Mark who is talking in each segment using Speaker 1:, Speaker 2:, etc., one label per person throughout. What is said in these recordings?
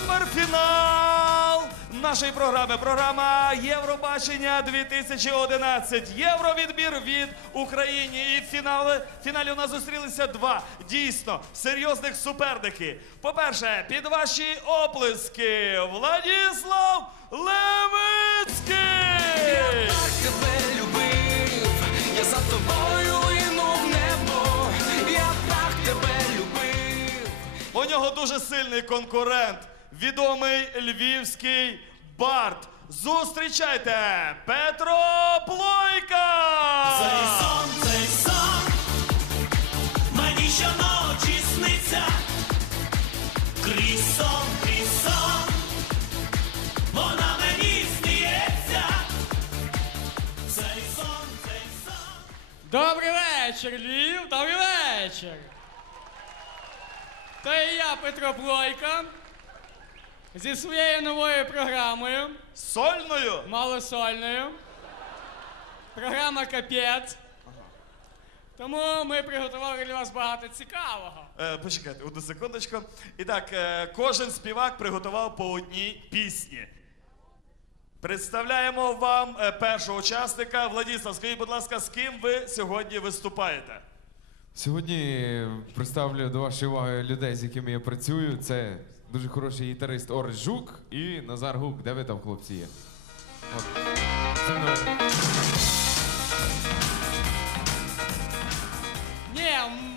Speaker 1: суперфінал нашої програми. Програма Євробачення 2011. Євровідбір від України. І в фіналі, в фіналі у нас зустрілися два дійсно серйозних суперники. По-перше, під ваші оплески Владіслав Левицький!
Speaker 2: так тебе любив, я за тобою линув небо, я так тебе любив.
Speaker 1: У нього дуже сильний конкурент, відомий львівський бард. Зустрічайте Петро Плойка!
Speaker 3: Цей сон, цей сон, мені щоночі сниться, крізь сон, крізь сон, вона мені сміється. Цей сон, цей сон.
Speaker 4: Добрий вечір, Львів, добрий вечір. То і я, Петро Плойка, зі своєю новою програмою,
Speaker 1: Сольною.
Speaker 4: малосольною. Програма Капець. Тому ми приготували для вас багато цікавого.
Speaker 1: Е, почекайте, одну секундочку. І так, е, кожен співак приготував по одній пісні. Представляємо вам е, першого учасника. Владіслав, скажіть, будь ласка, з ким ви сьогодні виступаєте?
Speaker 5: Сьогодні представлю до вашої уваги людей, з якими я працюю. Це дуже хороший гітарист Орес Жук і Назар Гук. Де ви там, хлопці, є? От.
Speaker 4: Ні,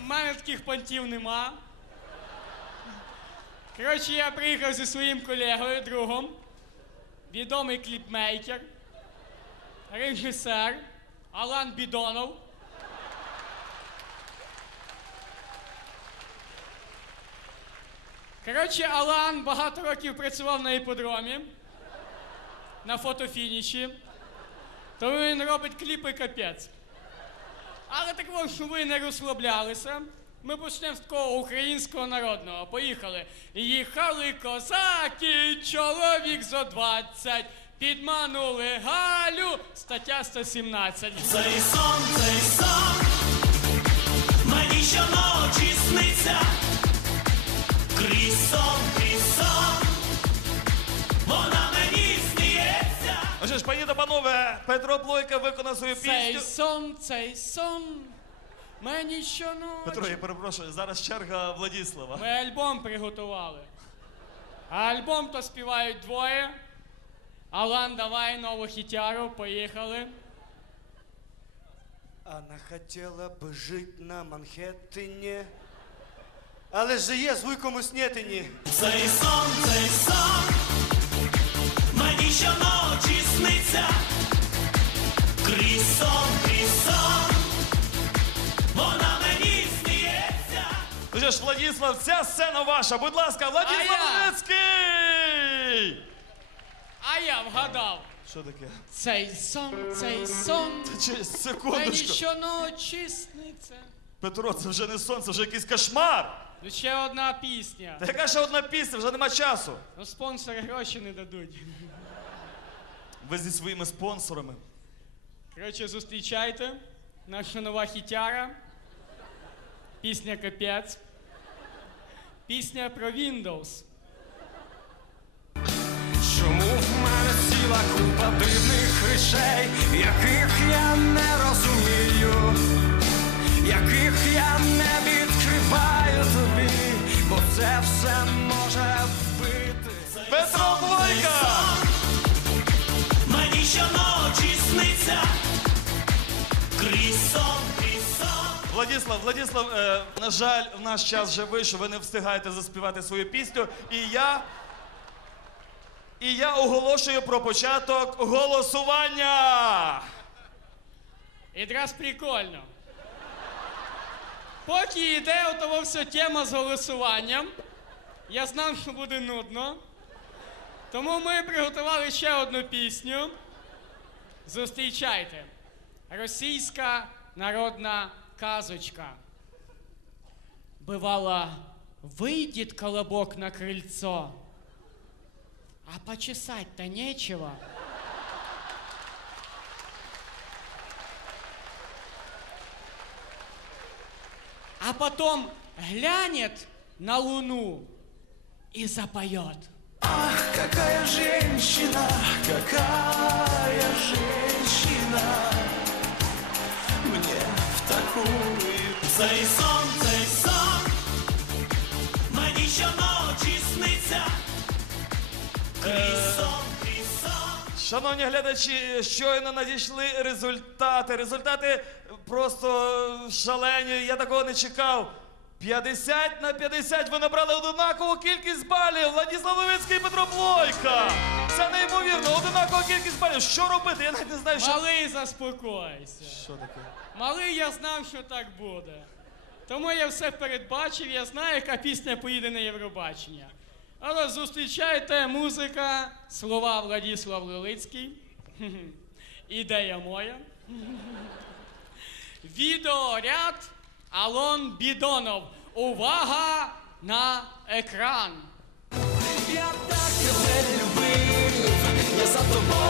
Speaker 4: в мене таких понтів нема. Коротше, я приїхав зі своїм колегою, другом, відомий кліпмейкер, режисер Алан Бідонов. Коротше, Алан багато років працював на іподромі, на фотофініші, тому він робить кліпи капець. Але так щоб ви не розслаблялися. Ми почнемо з такого українського народного. Поїхали. Їхали козаки, чоловік зо 20, підманули Галю, стаття 117.
Speaker 3: Цей сон, цей сон, крізь сон, вона мені сміється.
Speaker 1: Ну що ж, пані та панове, Петро Плойка виконав свою
Speaker 4: Цей
Speaker 1: пісню.
Speaker 4: сон, цей сон, мені щоночі.
Speaker 1: Петро, я перепрошую, зараз черга Владіслава.
Speaker 4: Ми альбом приготували. А альбом то співають двоє. Алан, давай нову хітяру, поїхали.
Speaker 6: Она хотела бы жить на Манхеттене, але жиє з вуйком у Снєтині.
Speaker 3: Цей сон, цей сон, мені щоночі сниться, крізь сон, крізь сон, вона мені сміється.
Speaker 1: Ну що ж, Владіслав, ця сцена ваша. Будь ласка, Владіслав
Speaker 4: А я?
Speaker 1: Левицький!
Speaker 4: А я вгадав.
Speaker 1: Що таке?
Speaker 4: Цей сон, цей сон,
Speaker 1: Чи
Speaker 4: мені
Speaker 1: секундочку.
Speaker 4: щоночі сниться.
Speaker 1: Петро, це вже не сон, це вже якийсь кошмар.
Speaker 4: Ну ще одна пісня.
Speaker 1: Та яка ще одна пісня, вже нема часу.
Speaker 4: Ну спонсори гроші не дадуть.
Speaker 1: Ви зі своїми спонсорами.
Speaker 4: Коротше, зустрічайте. Наша нова хітяра. Пісня капець. Пісня про Windows.
Speaker 2: Чому в мене ціла купа дивних речей, яких я не розумію, яких я не це все може вбити.
Speaker 1: Петро Плойка!
Speaker 3: Мені щоночі сниться, крізь сон, крізь сон.
Speaker 1: Владіслав, Владіслав, е, на жаль, в наш час вже вийшов, ви не встигаєте заспівати свою пісню. І я. І я оголошую про початок голосування.
Speaker 4: Якраз прикольно. Поки йде у того все тема з голосуванням, я знав, що буде нудно. Тому ми приготували ще одну пісню. Зустрічайте. Російська народна казочка. Бывало, выйдет колобок на крыльцо, а почесать-то нечего. А потом глянет на луну и запоет.
Speaker 2: Ах, какая женщина, какая женщина Мне в такую
Speaker 3: Цей сон, цей сон, мені щоночі сниться. Крізь сон, крізь сон.
Speaker 1: Шановні глядачі, щойно надійшли результати. Результати просто шалені. Я такого не чекав. 50 на 50 ви набрали однакову кількість балів. Владіслав Левицький і Петро Плойка. Це неймовірно. Одинакова кількість балів. Що робити? Я навіть не знаю, що.
Speaker 4: Малий, заспокойся.
Speaker 1: Що таке?
Speaker 4: Малий, я знав, що так буде. Тому я все передбачив, я знаю, яка пісня поїде на Євробачення. Але зустрічайте музика, слова Владіслав Лилицький. Ідея моя. Відеоряд Алон Бідонов. Увага на екран.
Speaker 2: Я так тебе любив, я за тобою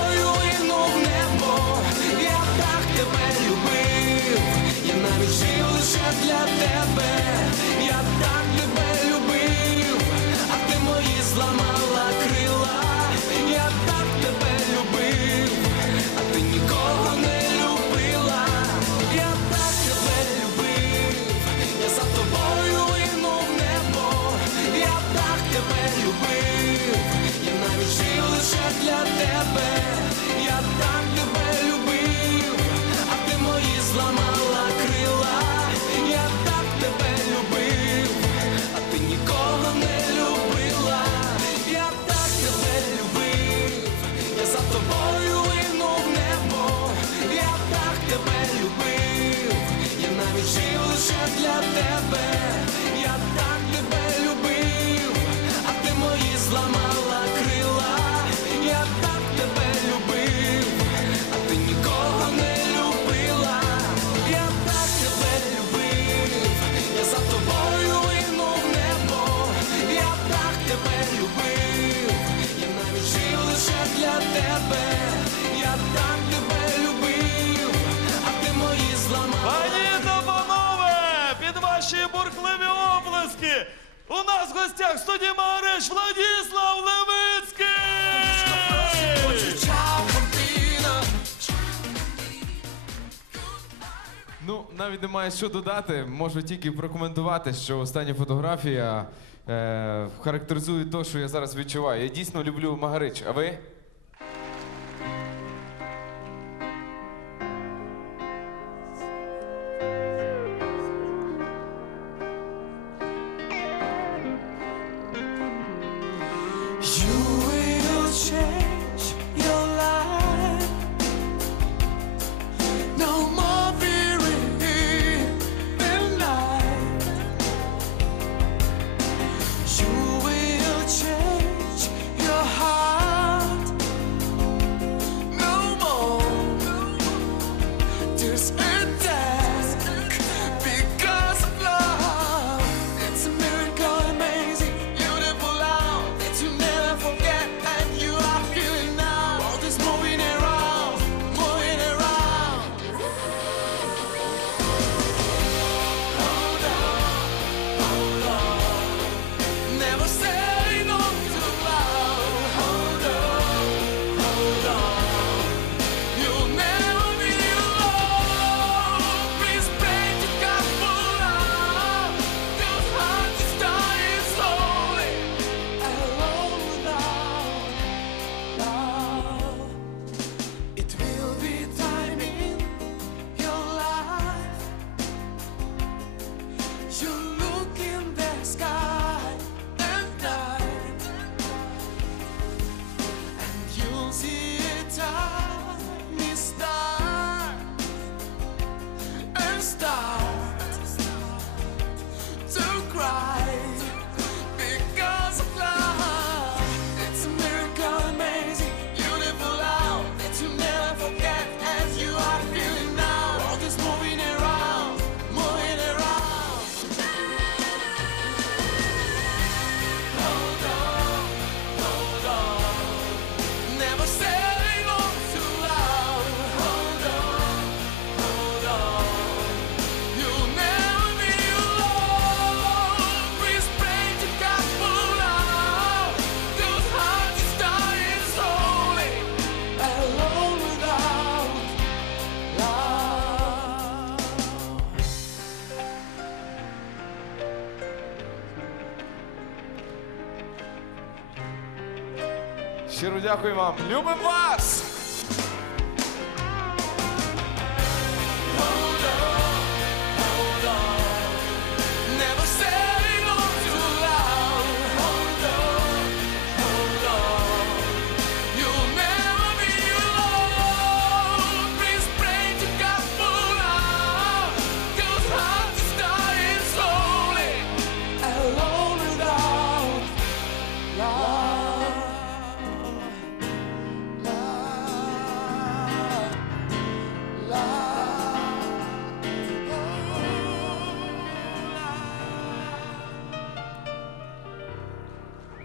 Speaker 2: навіть
Speaker 5: немає що додати. Можу тільки прокоментувати, що остання фотографія е, характеризує те, що я зараз відчуваю. Я дійсно люблю Магарич. А ви? Дякую вам. Любимо вас!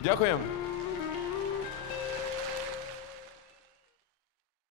Speaker 5: Дякуємо.